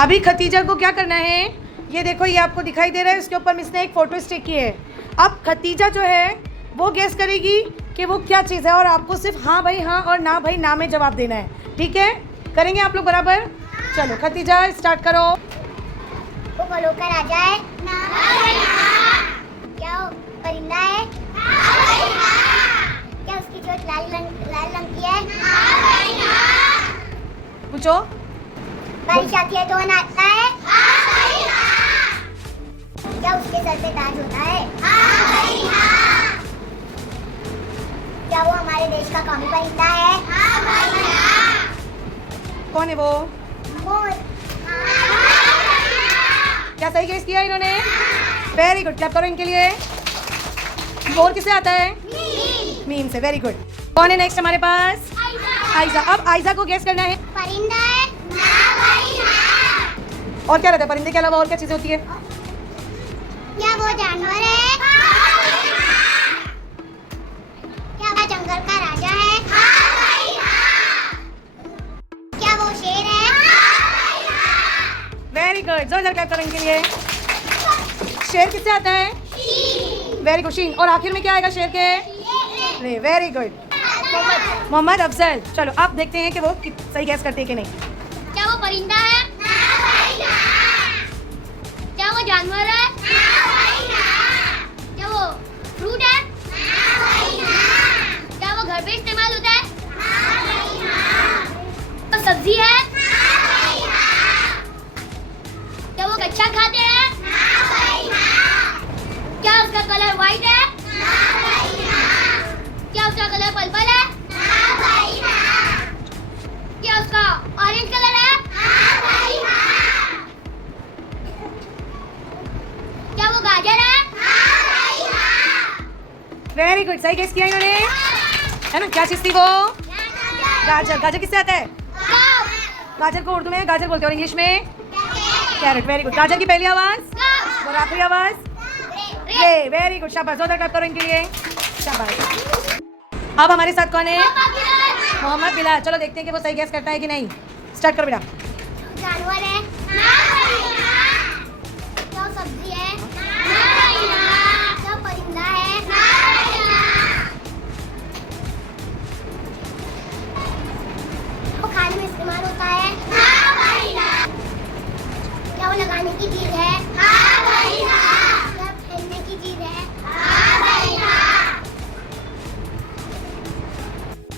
अभी खतीजा को क्या करना है, ये देखो, ये आपको दिखाई दे रहा है, इसके ऊपर मिस ने एक फ़ोटो स्टिक की है। अब खतीजा जो है वो गेस करेगी कि वो क्या चीज़ है, और आपको सिर्फ हाँ भाई हाँ और ना भाई ना में जवाब देना है। ठीक है, करेंगे आप लोग बराबर? चलो खतीजा स्टार्ट करो। वो फलों का राजा है। क्या वो परिंदा है? क्या उसकी चोंच लाल रंग की है? पूछो। बारिश आती है तो वो नाचता है? क्या उसके सर पे ताज होता है? क्या वो हमारे देश का कौमी परिंदा है? कौन है वो? मोर। क्या सही गेस किया इन्होंने? वेरी गुड, क्लैप करो इनके लिए। मोर किससे आता है? मीम से। Very good. कौन है नेक्स्ट हमारे पास? आयजा। अब आयजा को गेस करना है। परिंदा है? और क्या रहता है परिंदे के अलावा, और क्या चीजें होती है? क्या वो जानवर है? क्या वो जंगल का राजा है? क्या वो शेर है? वेरी गुड, जोरदार क्लैप करो इनके लिए। शेर किससे आता है? वेरी गुड, शीन। और आखिर में क्या आएगा शेर के? Very good, Mohammad Afzal. चलो अब देखते हैं कि वो सही गैस करते हैं कि नहीं। क्या वो परिंदा है? क्या वो जानवर है? क्या वो फ्रूट है? क्या वो घर पे इस्तेमाल होता है? तो सब्जी है? क्या वो कच्चा खाते हैं? क्या उसका कलर व्हाइट है? क्या उसका कलर पर्पल है? क्या उसका ऑरेंज कलर है? क्या वो गाजर है? वेरी गुड, सही गेस किया इन्होंने, है ना? क्या चीज थी वो? गाजर। गाजर किससे आता है? गाजर को उर्दू में गाजर बोलते हैं और इंग्लिश में कैरेट। Very good. गाजर की पहली आवाज और आखिरी आवाज रे। वेरी गुड, शाबाश, जोरदार क्लैप करो इनके लिए। शाबाश। अब हमारे साथ कौन है? मोहम्मद बिलाल। चलो देखते हैं कि वो सही गैस करता है कि नहीं। स्टार्ट करो बेटा। जानवर है? क्या सब्जी है? क्या परिंदा है? वो खाने में इस्तेमाल होता है? क्या वो लगाने की चीज है? क्या खेलने की चीज है?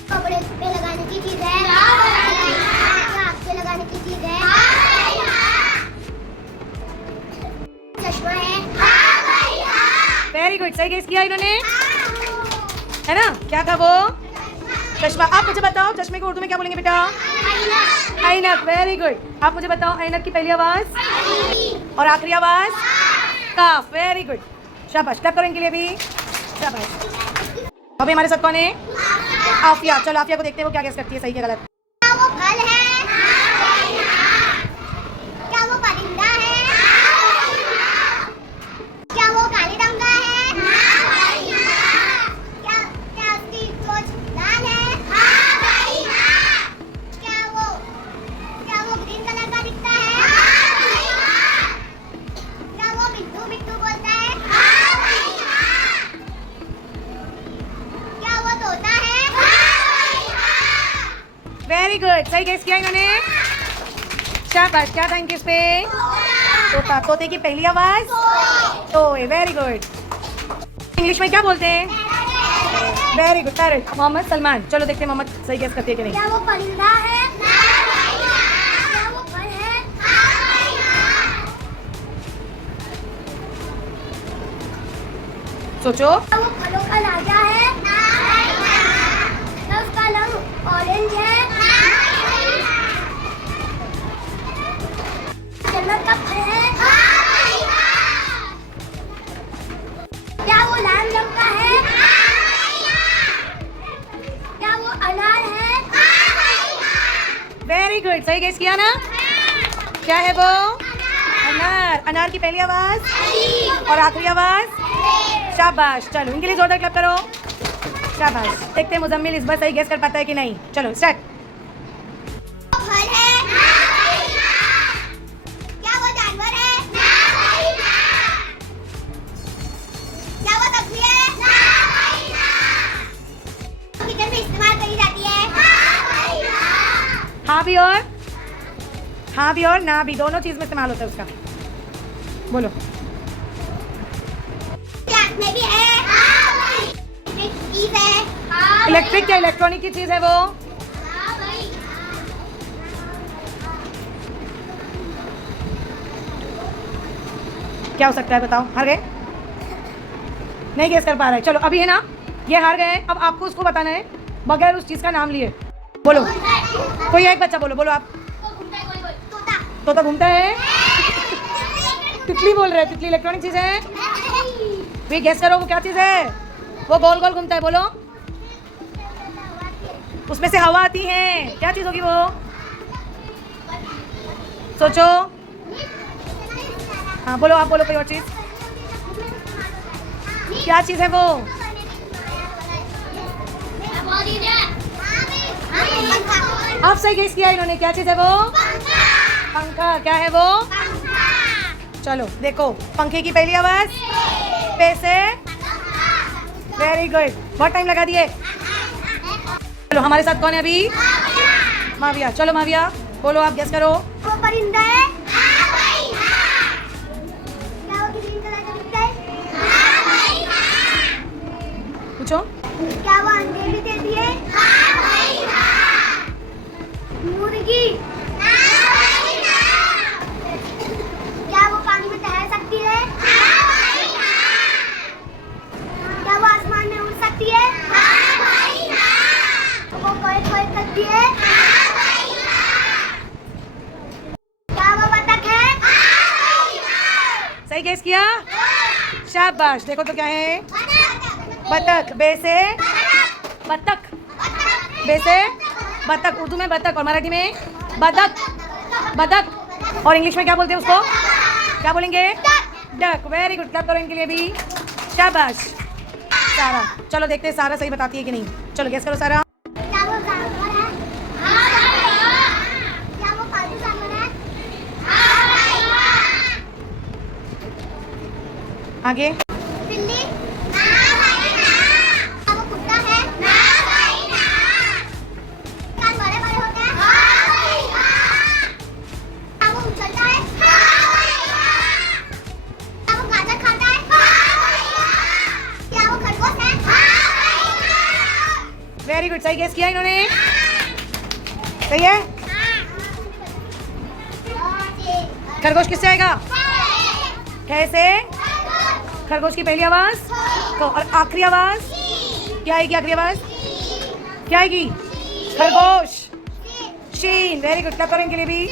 कपड़े पे लगाने की चीज है? क्या आँख पे लगाने की चीज है? चश्मा है? वेरी गुड, सही गेस किया इन्होंने, है ना? क्या था वो? चश्मा। आप मुझे बताओ चश्मे को उर्दू में क्या बोलेंगे बेटा? ऐनक। Very good. आप मुझे बताओ ऐनक की पहली आवाज और आखिरी आवाज काफ। वेरी गुड, शाबाश, क्लैप करो इनके लिए भी। शाबाश। अभी हमारे साथ कौन है? आफिया। चलो आफिया को देखते हैं वो क्या गेस करती है, सही क्या गलत। क्या वो फल है? क्या वो परिंदा है? क्या वो काले रंग का है? क्या उसकी चोंच लाल है? क्या वो ग्रीन कलर का दिखता है? क्या वो बिट्टू बिट्टू बोलता है? क्या वो तोता है? वेरी गुड, सही गेस किया इन्होंने, शाबाश। क्या था इनके इस पे? तोता। तोते की पहली आवाज तोए। Very good. इंग्लिश में क्या बोलते हैं? Very good, parrot. Mohammad Salman. चलो देखते हैं मोहम्मद सही गेस करती है कि नहीं। क्या वो परिंदा है? क्या वो फल है? सोचो। क्या वो फलों का राजा है? क्या उसका रंग ऑरेंज है? जन्नत का फल है? क्या वो लाल रंग का है? क्या वो अनार है? वेरी गुड, सही गेस किया ना? क्या है वो? अनार। अनार की पहली आवाज और आखिरी आवाज शाबाश। चलो इनके लिए जोरदार क्लैप करो। शाबाश। देखते हैं मुजम्मिल इस बार सही गेस कर पाता है कि नहीं। चलो स्टार्ट। फल है? हाँ भी और ना भी, दोनों चीज में इस्तेमाल होता है उसका। बोलो। में भी है। चीज है। इलेक्ट्रिक क्या इलेक्ट्रॉनिक की चीज है वो? क्या हो सकता है बताओ? हार गए? नहीं गेस कर पा रहे। चलो अभी है ना, ये हार गए। अब आपको उसको बताना है बगैर उस चीज का नाम लिए। बोलो, कोई एक बच्चा बोलो आप। तोता घूमता है। तितली बोल रहे हैं। तितली इलेक्ट्रॉनिक चीज है। भी गेस करो वो क्या चीज है? वो गोल गोल घूमता है। बोलो, उसमें से हवा आती है। क्या चीज होगी वो? सोचो। हाँ बोलो, आप बोलो कोई और चीज। क्या चीज है वो? आप सही गेस किया इन्होंने। क्या चीज है वो? पंखा। क्या है वो? चलो देखो, पंखे की पहली आवाज पे से। वेरी गुड, बहुत टाइम लगा दिए। चलो हमारे साथ कौन है अभी? माविया। चलो माविया बोलो, आप गेस करो। वो परिंदा है। क्या वो ग्रीन कलर का दिखता है? पूछो। क्या वो अंडे भी देती है? मुर्गी। क्या वो पानी में तैर सकती है? क्या वो आसमान में उड़ सकती है? वो कोई कोई करती है? क्या वो बतख है? सही गेस किया, शाबाश। देखो तो क्या है? बतख। बे से बतख। बे से बतख। उर्दू में बतख और मराठी में बतख। और इंग्लिश में क्या बोलते हैं उसको? क्या बोलेंगे? डक। वेरी गुड, क्लैप करो इनके लिए भी। शाबाश सारा। चलो देखते हैं सारा सही बताती है कि नहीं। चलो गेस करो सारा। क्या वो जानवर है? क्या वो पालतू जानवर है? आगे। बिल्ली। क्या वो कुत्ता है? कान बड़े बड़े होते हैं? क्या वो उछलता है? क्या वो गाजर खाता है? क्या वो खरगोश है? वेरी गुड, सही गेस किया इन्होंने। सही है। खरगोश किससे आएगा? कैसे? खरगोश की पहली आवाज को और आखिरी आवाज क्या आएगी? आखिरी आवाज क्या आएगी? खरगोश। शीन। वेरी गुड, क्लैप करो इनके लिए भी।